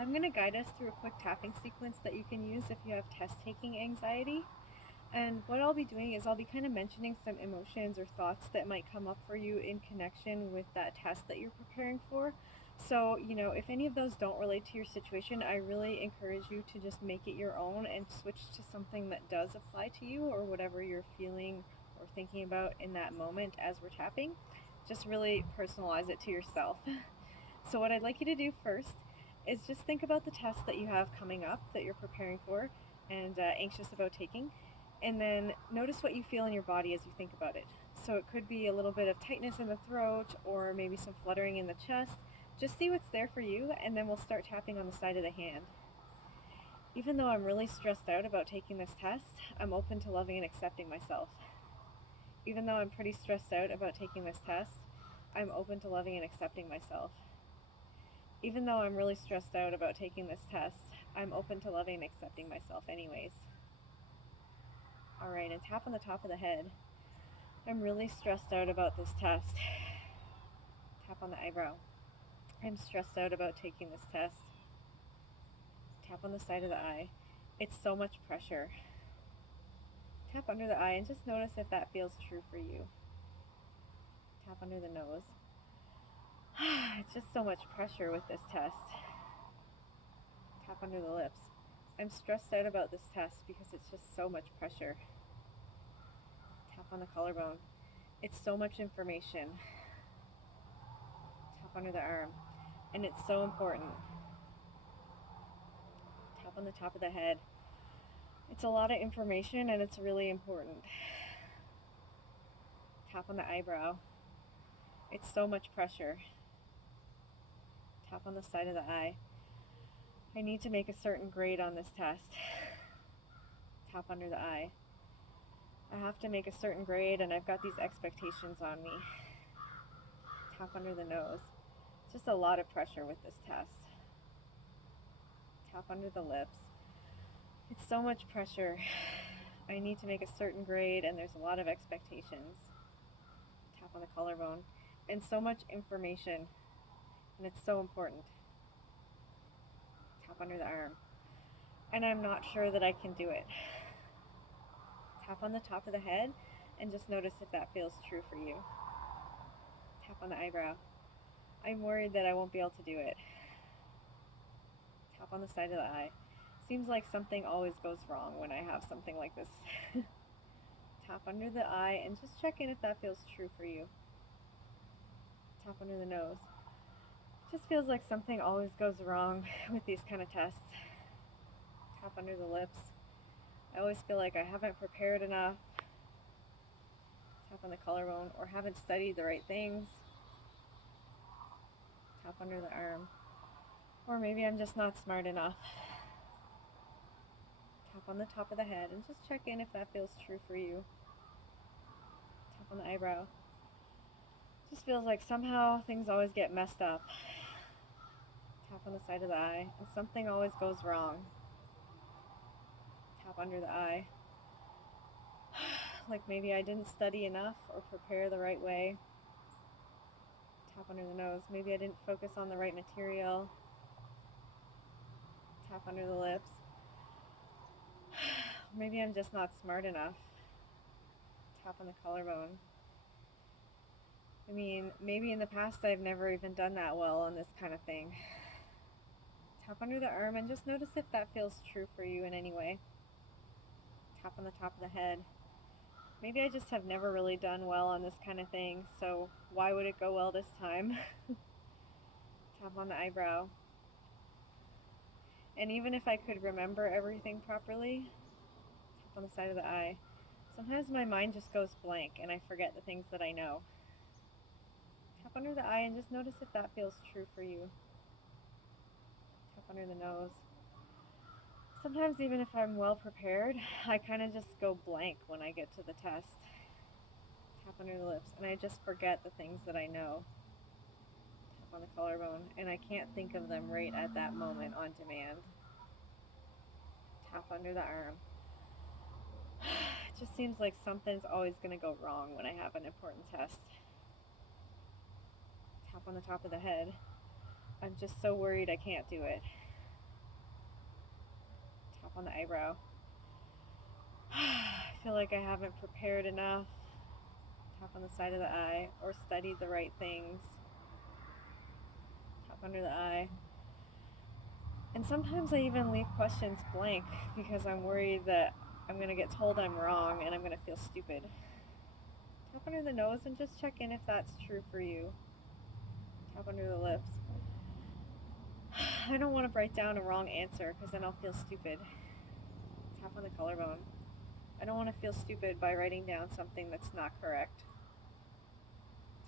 I'm going to guide us through a quick tapping sequence that you can use if you have test-taking anxiety. And what I'll be doing is I'll be kind of mentioning some emotions or thoughts that might come up for you in connection with that test that you're preparing for. So, if any of those don't relate to your situation, I really encourage you to just make it your own and switch to something that does apply to you or whatever you're feeling or thinking about in that moment as we're tapping. Just really personalize it to yourself. So what I'd like you to do first is just think about the test that you have coming up that you're preparing for and anxious about taking. And then notice what you feel in your body as you think about it. So it could be a little bit of tightness in the throat or maybe some fluttering in the chest. Just see what's there for you, and then we'll start tapping on the side of the hand. Even though I'm really stressed out about taking this test, I'm open to loving and accepting myself. Even though I'm pretty stressed out about taking this test, I'm open to loving and accepting myself. Even though I'm really stressed out about taking this test, I'm open to loving and accepting myself anyways. Alright, and tap on the top of the head. I'm really stressed out about this test. Tap on the eyebrow. I'm stressed out about taking this test. Tap on the side of the eye. It's so much pressure. Tap under the eye and just notice if that feels true for you. Tap under the nose. It's just so much pressure with this test. Tap under the lips. I'm stressed out about this test because it's just so much pressure. Tap on the collarbone. It's so much information. Tap under the arm. And it's so important. Tap on the top of the head. It's a lot of information and it's really important. Tap on the eyebrow. It's so much pressure. Tap on the side of the eye. I need to make a certain grade on this test. Tap under the eye. I have to make a certain grade and I've got these expectations on me. Tap under the nose. Just a lot of pressure with this test. Tap under the lips. It's so much pressure. I need to make a certain grade and there's a lot of expectations. Tap on the collarbone. And so much information. And it's so important. Tap under the arm. And I'm not sure that I can do it. Tap on the top of the head and just notice if that feels true for you. Tap on the eyebrow. I'm worried that I won't be able to do it. Tap on the side of the eye. Seems like something always goes wrong when I have something like this. Tap under the eye and just check in if that feels true for you. Tap under the nose. Just feels like something always goes wrong with these kind of tests. Tap under the lips. I always feel like I haven't prepared enough. Tap on the collarbone or haven't studied the right things. Tap under the arm. Or maybe I'm just not smart enough. Tap on the top of the head and just check in if that feels true for you. Tap on the eyebrow. Just feels like somehow things always get messed up. Tap on the side of the eye and something always goes wrong. Tap under the eye. Like maybe I didn't study enough or prepare the right way. Tap under the nose. Maybe I didn't focus on the right material. Tap under the lips. Maybe I'm just not smart enough. Tap on the collarbone. I mean, maybe in the past I've never even done that well on this kind of thing. Tap under the arm and just notice if that feels true for you in any way. Tap on the top of the head. Maybe I just have never really done well on this kind of thing, so why would it go well this time? Tap on the eyebrow. And even if I could remember everything properly, tap on the side of the eye. Sometimes my mind just goes blank and I forget the things that I know. Tap under the eye and just notice if that feels true for you. Tap under the nose. Sometimes even if I'm well prepared, I kind of just go blank when I get to the test. Tap under the lips and I just forget the things that I know. Tap on the collarbone and I can't think of them right at that moment on demand. Tap under the arm. It just seems like something's always going to go wrong when I have an important test. Tap on the top of the head. I'm just so worried I can't do it. Tap on the eyebrow. I feel like I haven't prepared enough. Tap on the side of the eye, or studied the right things. Tap under the eye. And sometimes I even leave questions blank because I'm worried that I'm going to get told I'm wrong and I'm going to feel stupid. Tap under the nose and just check in if that's true for you. Tap under the lips. I don't want to write down a wrong answer because then I'll feel stupid. Tap on the collarbone. I don't want to feel stupid by writing down something that's not correct.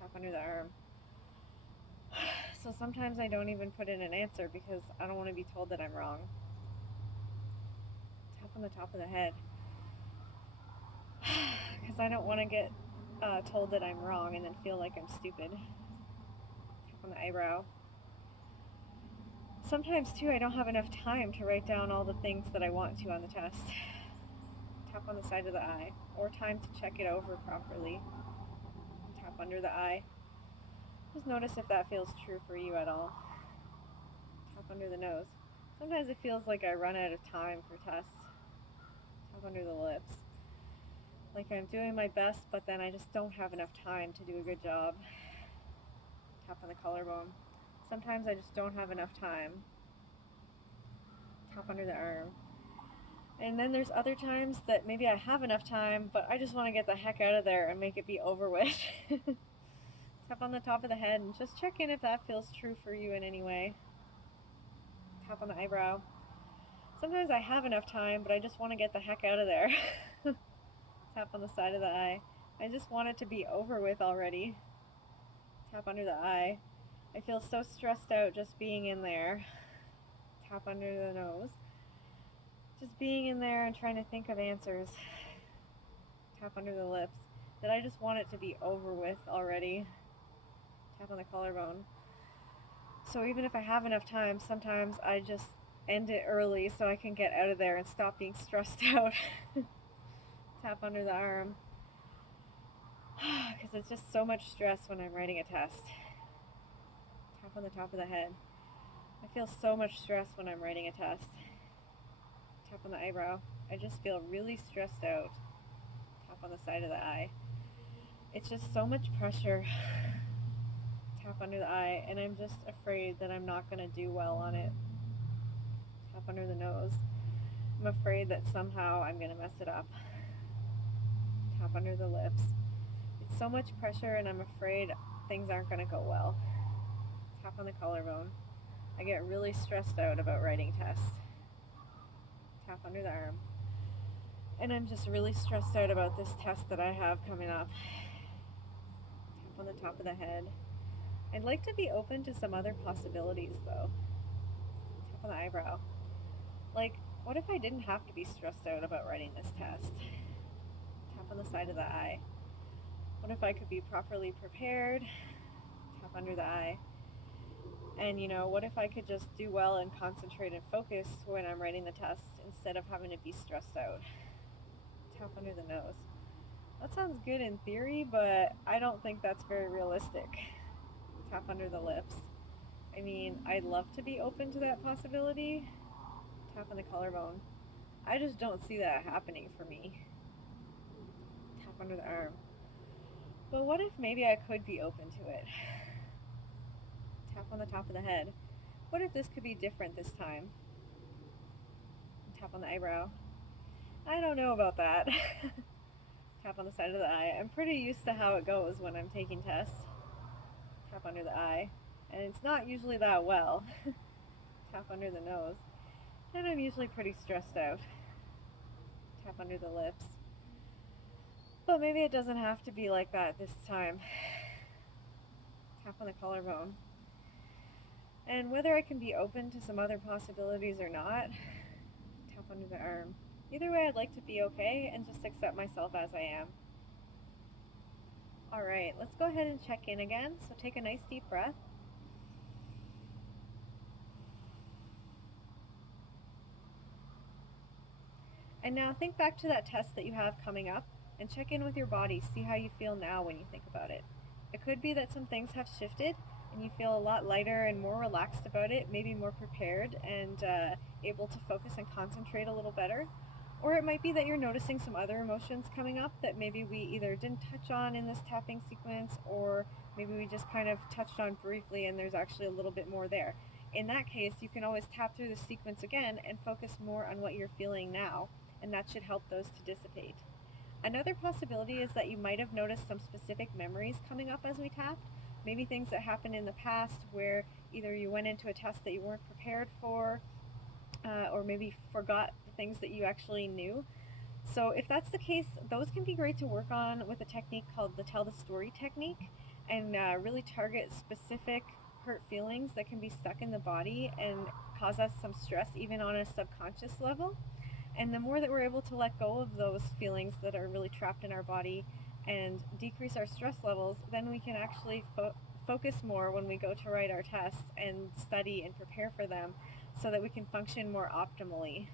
Tap under the arm. So sometimes I don't even put in an answer because I don't want to be told that I'm wrong. Tap on the top of the head. Because I don't want to get told that I'm wrong and then feel like I'm stupid. Tap on the eyebrow. Sometimes too I don't have enough time to write down all the things that I want to on the test. Tap on the side of the eye, or time to check it over properly. Tap under the eye. Just notice if that feels true for you at all. Tap under the nose. Sometimes it feels like I run out of time for tests. Tap under the lips. Like I'm doing my best, but then I just don't have enough time to do a good job. Tap on the collarbone. Sometimes I just don't have enough time. Tap under the arm. And then there's other times that maybe I have enough time, but I just want to get the heck out of there and make it be over with. Tap on the top of the head and just check in if that feels true for you in any way. Tap on the eyebrow. Sometimes I have enough time, but I just want to get the heck out of there. Tap on the side of the eye. I just want it to be over with already. Tap under the eye. I feel so stressed out just being in there. Tap under the nose. Just being in there and trying to think of answers. Tap under the lips. That I just want it to be over with already. Tap on the collarbone. So even if I have enough time, sometimes I just end it early so I can get out of there and stop being stressed out. Tap under the arm. Because it's just so much stress when I'm writing a test. Tap on the top of the head. I feel so much stress when I'm writing a test. Tap on the eyebrow. I just feel really stressed out. Tap on the side of the eye. It's just so much pressure. Tap under the eye, and I'm just afraid that I'm not going to do well on it. Tap under the nose. I'm afraid that somehow I'm going to mess it up. Tap under the lips. It's so much pressure, and I'm afraid things aren't going to go well. Tap on the collarbone. I get really stressed out about writing tests. Tap under the arm. And I'm just really stressed out about this test that I have coming up. Tap on the top of the head. I'd like to be open to some other possibilities though. Tap on the eyebrow. Like, what if I didn't have to be stressed out about writing this test? Tap on the side of the eye. What if I could be properly prepared? Tap under the eye. And what if I could just do well and concentrate and focus when I'm writing the test instead of having to be stressed out? Tap under the nose. That sounds good in theory, but I don't think that's very realistic. Tap under the lips. I mean, I'd love to be open to that possibility. Tap on the collarbone. I just don't see that happening for me. Tap under the arm. But what if maybe I could be open to it? Tap on the top of the head. What if this could be different this time? Tap on the eyebrow. I don't know about that. Tap on the side of the eye. I'm pretty used to how it goes when I'm taking tests. Tap under the eye. And it's not usually that well. Tap under the nose. And I'm usually pretty stressed out. Tap under the lips. But maybe it doesn't have to be like that this time. Tap on the collarbone. And whether I can be open to some other possibilities or not, tap under the arm. Either way, I'd like to be okay and just accept myself as I am. Alright, let's go ahead and check in again. So take a nice deep breath. And now think back to that test that you have coming up and check in with your body. See how you feel now when you think about it. It could be that some things have shifted and you feel a lot lighter and more relaxed about it, maybe more prepared and able to focus and concentrate a little better. Or it might be that you're noticing some other emotions coming up that maybe we either didn't touch on in this tapping sequence, or maybe we just kind of touched on briefly and there's actually a little bit more there. In that case, you can always tap through the sequence again and focus more on what you're feeling now, and that should help those to dissipate. Another possibility is that you might have noticed some specific memories coming up as we tapped. Maybe things that happened in the past where either you went into a test that you weren't prepared for, or maybe forgot the things that you actually knew. So if that's the case, those can be great to work on with a technique called the tell the story technique, and really target specific hurt feelings that can be stuck in the body and cause us some stress even on a subconscious level. And the more that we're able to let go of those feelings that are really trapped in our body and decrease our stress levels, then we can actually focus more when we go to write our tests and study and prepare for them, so that we can function more optimally.